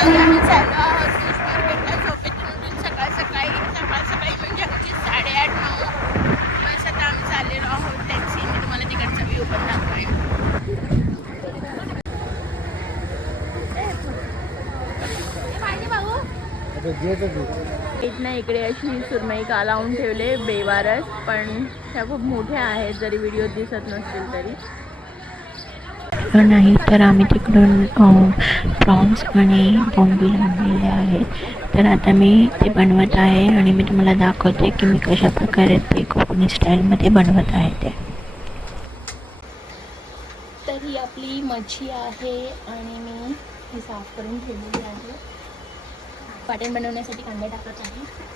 आणि आम्ही चाललो आहोत फिश मार्केटला झोपेतून उठून सकाळ सकाळी म्हणजे अगदी 8:30-9 बस. आता आम्ही चाललेलो आहोत टॅक्सी. मी तुम्हाला तिकडचा व्ह्यू पण दाखवेन. इथनं इकडे अशी सुरमई का लावून ठेवले बेवारस, पण त्या खूप मोठ्या आहेत जरी व्हिडिओ दिसत नसतील तरी. नाही तर आम्ही तिकडून प्रॉन्स आणि बोंबील आणलेले आहेत. तर आता मी ते बनवत आहे आणि मी तुम्हाला दाखवते की मी कशा प्रकारे ते कोकणी स्टाईलमध्ये बनवत आहे ते. तर ही आपली मच्छी आहे आणि मी ही साफ करून ठेवलेली आहे. वाटण बनवण्यासाठी कांदा टाकत आहे.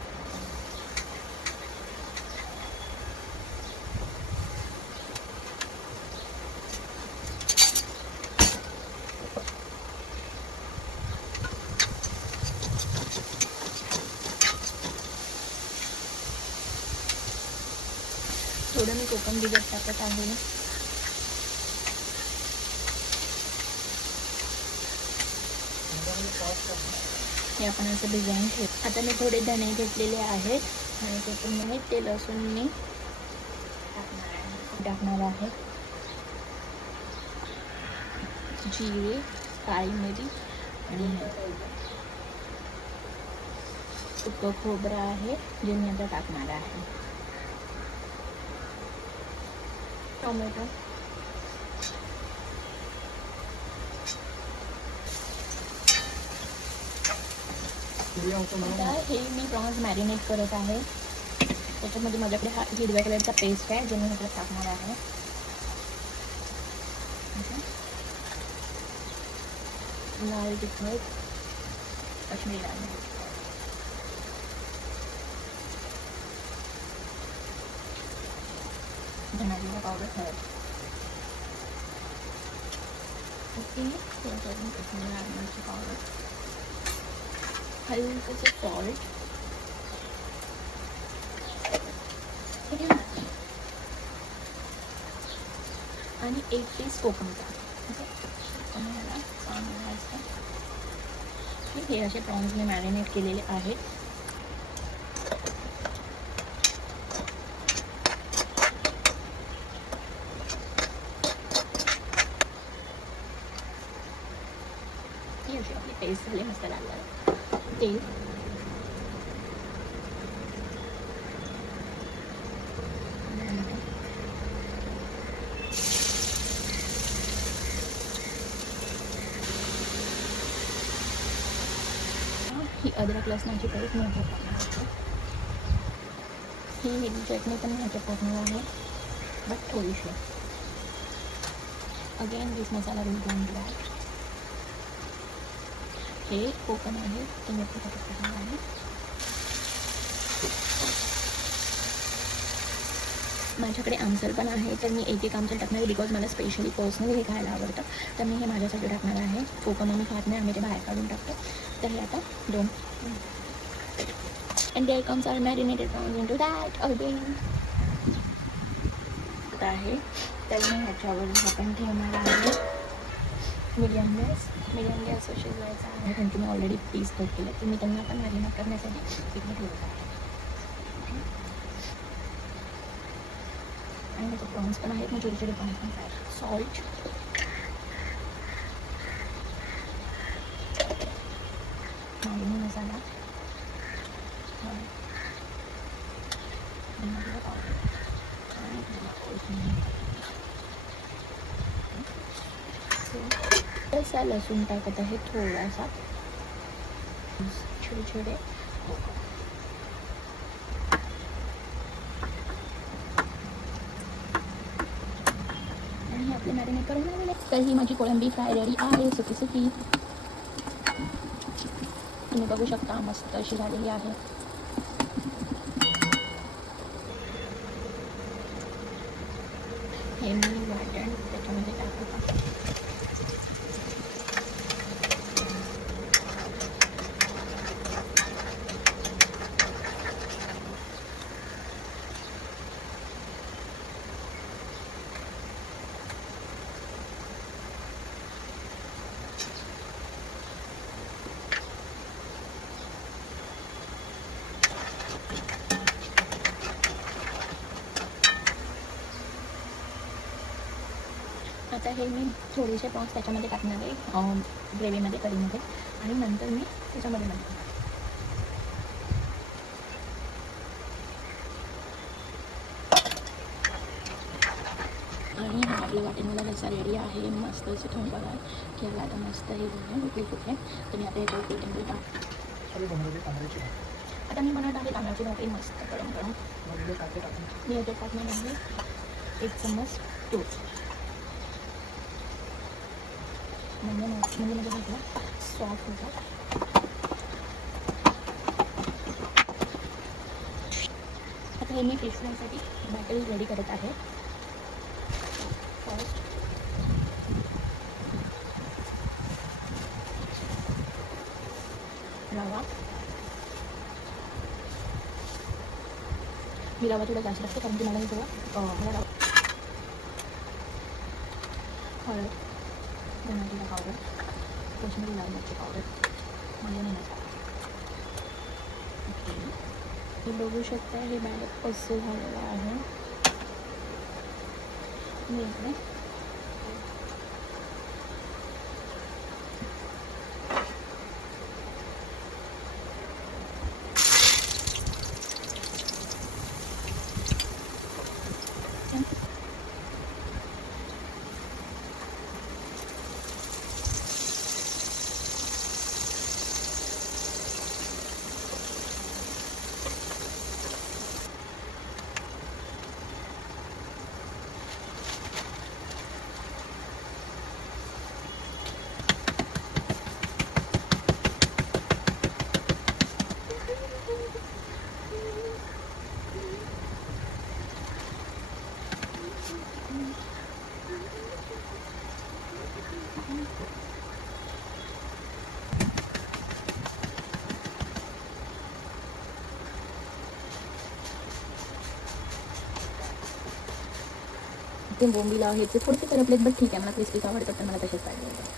थोडं मी कोकम बिगट टाकत आहे. हे आपण असं डिझाईन ठेव. आता मी थोडे धणे घेतलेले आहेत आणि त्याच्यामुळे ते लसूण मी टाकणार आहे. जिरे, काळी मिरी आणि सुकं खोबरं आहे जे मी आता टाकणार आहे. टोमॅटो, आता हे मी प्रॉन्स मॅरिनेट करत आहे. त्याच्यामध्ये माझ्याकडे हा हिरव्या कलरचा पेस्ट आहे जे मी ह्याच्यात टाकणार आहे. लाल तिखट, काश्मीरी लाल मिरच, धना जिरा पावडर, हळद. ओके, काश्मीरी लाल मिरची पावडर, हलकंसं सॉल्ट आणि 1 पीस कोकमचा. हे असे प्रॉन्स मी मॅरिनेट केलेले आहेत. ही अशी आपली पेस्ट झाली मस्त लागला. तेल, ही अद्रक लसणाची पेस्ट मी ह्याच्यात टाकणार आहे. ही हिरवी चटणी पण ह्याच्यात टाकणार आहे, बट थोडीशी. Again this masala will go in black. हे कोकम आहे ते मी ह्याच्यात टाकणार आहे. माझ्याकडे आमचल पण आहे तर मी एक आमचल टाकणार आहे बिकॉज मला स्पेशली पर्सनली हे खायला आवडतं. तर मी हे माझ्यासाठी टाकणार आहे. कोकम आम्ही खात नाही, आम्ही ते बाहेर काढून टाकतो. तर हे आता 2 and there comes our marinated prawns into that again. आहे तर मी ह्याच्यावर झाकण ठेवणार आहे. मीडियम गॅस शिजवायचा आहे. कारण मी ऑलरेडी पीस कट केलं तर मी त्यांना पण मॅरिनेट करण्यासाठी इकडे ठेवत आहे. आणि त्याचे प्रॉन्स पण आहेत, मी छोटे प्रॉन्स पण फ्राय. सॉल्ट, मालवणी मसाला, थोडासा लसूण टाकत आहे, थोडासा छोटे आणि आपले मॅरिनेट करून आलेले. तर ही माझी कोळंबी फ्राय रेडी आहे, सुकी. तुम्ही बघू शकता मस्त अशी झालेली आहे. हे मी वाटण त्याच्यामध्ये टाकत आहे. करायचं आहे, मी थोडेसे प्रॉन्स त्याच्यामध्ये टाकणार आहे ग्रेव्हीमध्ये, कढीमध्ये, आणि नंतर मी त्याच्यामध्ये टाकणार. आणि हा आपला वाटेणीला रस्सा रेडी आहे. मस्त असे थोडं बघा की याला आता मस्त हे झालं उकळी फुटले. तर मी आता याच्यावर कोथिंबीर टाक. आता मी बनवत आहे तांदळाची भाकरी मस्त गरम गरम. मी याच्यात टाकणार आहे 1 चम्मच तूप. म्हणजे माझ्या भाकऱ्या सॉफ्ट होतात. आता हे मी फिश फ्रायसाठी बॅटर रेडी करत आहे. फर्स्ट रवा. मी रवा थोडा जास्त टाकते कारण की मला हे सगळं मला हळद, धना पावडर, काश्मीरी लाल मिरची पावडर, मसाला. ओके, हे बघू शकता हे बॅटर कसं झालेलं आहे. मी इकडे ते बोंबीला आहे ते थोडेसे करपलेत, बट ठीक आहे, मला क्रिस्पीच आवडतात तर मला तसेच पाहिजे.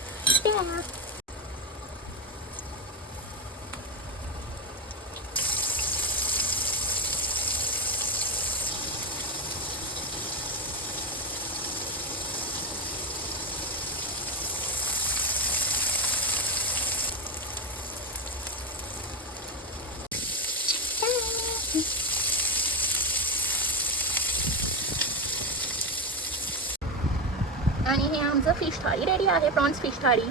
आणि हे आमचं फिश थाळी रेडी आहे, प्रॉन्स फिश थाळी.